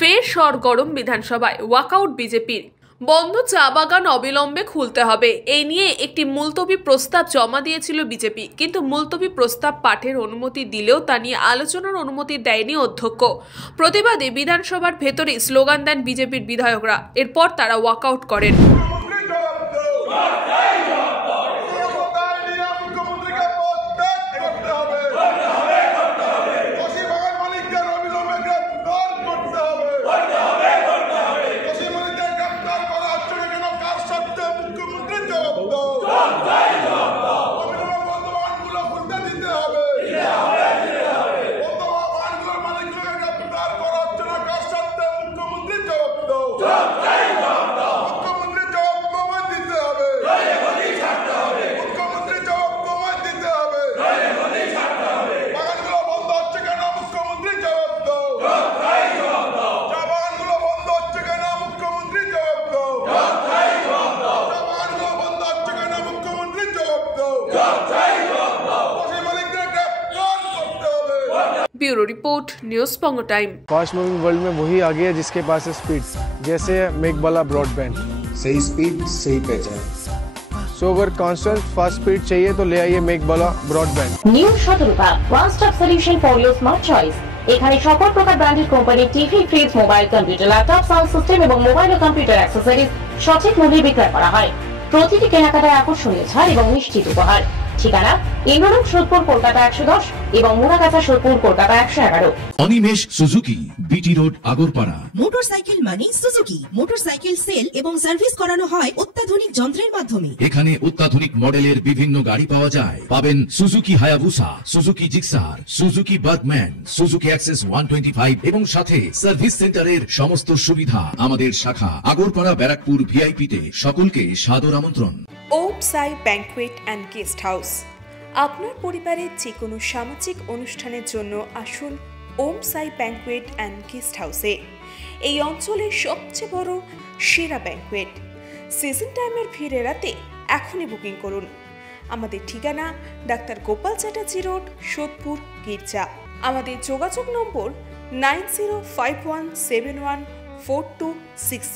ফের সরগরম বিধানসভায় ওয়াকআউট বিজেপির। বন্ধ চা বাগান অবিলম্বে খুলতে হবে এই নিয়ে একটি মুলতবি প্রস্তাব জমা দিয়েছিল বিজেপি, কিন্তু মুলতবি প্রস্তাব পাঠের অনুমতি দিলেও তা নিয়ে আলোচনার অনুমতি দেয়নি অধ্যক্ষ। প্রতিবাদে বিধানসভার ভেতরে স্লোগান দেন বিজেপির বিধায়করা। এরপর তারা ওয়াকআউট করেন। Bureau report news Pongo time. Fast moving world में वही आगे है जिसके पास है स्पीड, जैसे मेघबाला ब्रॉडबैंड। सही स्पीड सही पहचान। सो अगर कांस्टेंट फास्ट स्पीड चाहिए तो ले आइए Meghbala broadband. New Shatarupa one stop solution for your smart choice. এখানে সকল প্রকার branded company TV, fridge, mobile, computer, laptop, sound system এবং মোবাইল ও কম্পিউটার অ্যাক্সেসরিজ সঠিক মূল্যে বিক্রয় করা হয়। প্রতিটি কেনাকাটায় আকর্ষণীয় ছাড় এবং নিশ্চিত উপহার। ঠিকানা ইন্দ্রনগর, সোদপুর, কলকাতা 110 এবং Muragachha, Sodepur, Kolkata 111। Animesh Suzuki, BT road, Agarpara. Motorcycle মানে সুজুকি। মোটরসাইকেল সেল এবং সার্ভিস করানো হয় অত্যাধুনিক যন্ত্রের মাধ্যমে। এখানে অত্যাধুনিক মডেলের বিভিন্ন গাড়ি পাওয়া যায়। পাবেন Suzuki Hayabusa, Suzuki Gixxer, Suzuki Bergman, Suzuki access 125 এবং সাথে সার্ভিস সেন্টারের সমস্ত সুবিধা। আমাদের শাখা আগরপাড়া, ব্যারাকপুর ভিআইপি তে। সকলকে সাদর আমন্ত্রণ। ওম সাই ব্যাংকুয়েট অ্যান্ড গেস্ট হাউস। আপনার পরিবারের যে কোনো সামাজিক অনুষ্ঠানের জন্য আসুন ওম সাই ব্যাংকুয়েট অ্যান্ড গেস্ট হাউসে। এই অঞ্চলের সবচেয়ে বড় সেরা ব্যাংকুয়েট। সিজন টাইমের ভিড় এড়াতে এখনই বুকিং করুন। আমাদের ঠিকানা ডাক্তার গোপাল চ্যাটার্জি রোড, সোদপুর, গির্জা। আমাদের যোগাযোগ নম্বর 9051714266।